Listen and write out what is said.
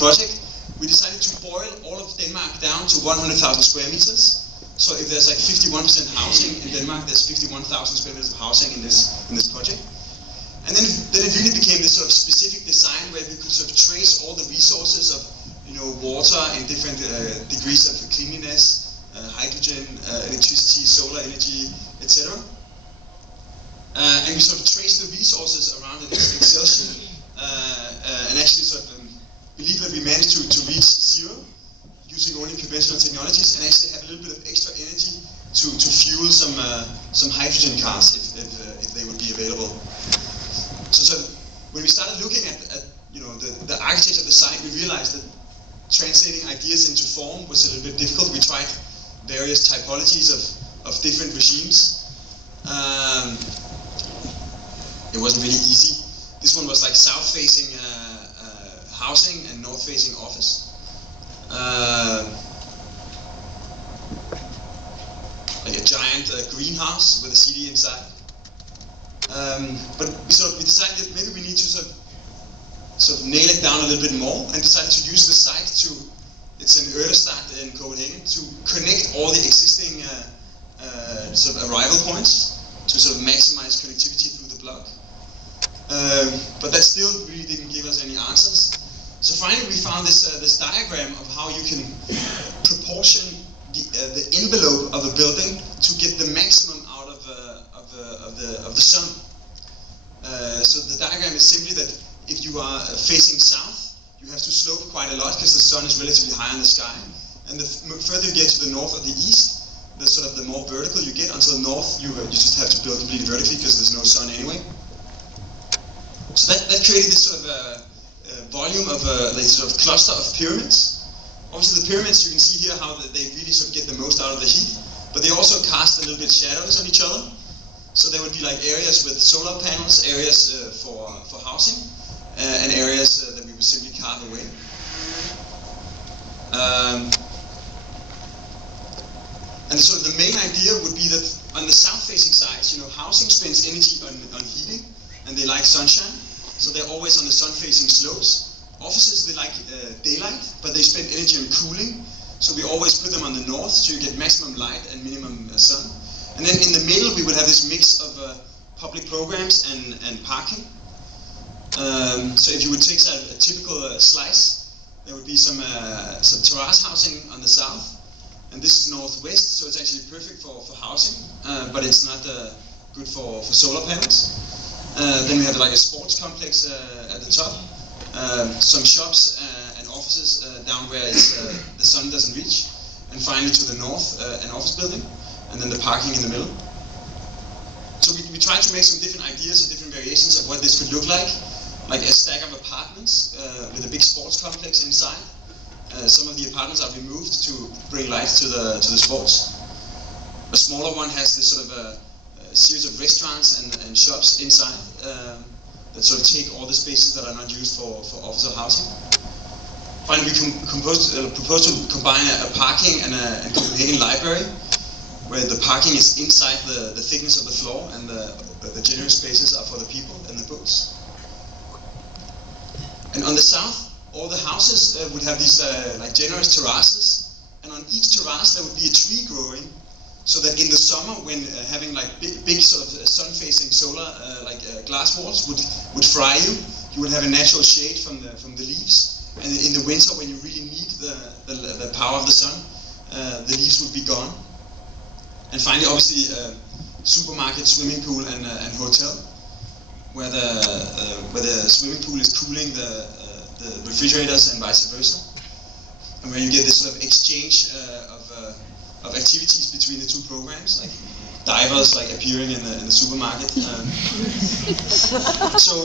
project, we decided to boil all of Denmark down to 100,000 square meters. So if there's like 51% housing in Denmark, there's 51,000 square meters of housing in this project. And then it really became this sort of specific design where we could sort of trace all the resources of, you know, water in different degrees of cleanliness, hydrogen, electricity, solar energy, etc. And we sort of trace the resources around an Excel sheet, and actually sort of believe that we managed to reach zero using only conventional technologies, and actually have a little bit of extra energy to fuel some hydrogen cars if they would be available. So when we started looking at you know, the architecture of the site, we realized that translating ideas into form was a little bit difficult. We tried various typologies of different regimes. It wasn't really easy. This one was like south-facing housing and north-facing office. Like a giant greenhouse with a CD inside. But we decided that maybe we need to sort of nail it down a little bit more, and decided to use the site it's in Ørestad in Copenhagen, to connect all the existing sort of arrival points to sort of maximize connectivity through the block. But that still really didn't give us any answers. So finally we found this diagram of how you can proportion the envelope of a building to get the maximum out of the sun. So the diagram is simply that if you are facing south, you have to slope quite a lot because the sun is relatively high in the sky. And the further you get to the north or the east, the more vertical you get. Until north, you just have to build completely vertically because there's no sun anyway. So that created this sort of volume of this sort of cluster of pyramids. Obviously, the pyramids, you can see here how they really sort of get the most out of the heat, but they also cast a little bit shadows on each other. So there would be like areas with solar panels, areas for housing, and areas that we would simply carve away. And sort of the main idea would be that on the south-facing sides, you know, housing spends energy on heating, and they like sunshine, so they're always on the sun-facing slopes. Offices, they like daylight, but they spend energy on cooling, so we always put them on the north, so you get maximum light and minimum sun. And then in the middle, we would have this mix of public programs and parking. So if you would take a typical slice, there would be some terrace housing on the south, and this is northwest, so it's actually perfect for housing, but it's not good for solar panels. Then we have like a sports complex at the top, some shops and offices down where the sun doesn't reach, and finally to the north an office building, and then the parking in the middle. So we tried to make some different ideas or different variations of what this could look like a stack of apartments with a big sports complex inside. Some of the apartments are removed to bring light to the sports. A smaller one has this sort of a series of restaurants and shops inside that sort of take all the spaces that are not used for office or housing. Finally, we proposed to combine a parking and a Copenhagen library, where the parking is inside the thickness of the floor, and the generous spaces are for the people and the books. And on the south, all the houses would have these like generous terraces, and on each terrace there would be a tree growing, so that in the summer, when having like big sort of sun-facing solar glass walls would fry you, you would have a natural shade from the leaves. And in the winter, when you really need the power of the sun, the leaves would be gone. And finally, obviously, supermarket, swimming pool, and hotel, where the swimming pool is cooling the refrigerators and vice versa, and where you get this sort of exchange of activities between the two programs, like divers like appearing in the supermarket. So.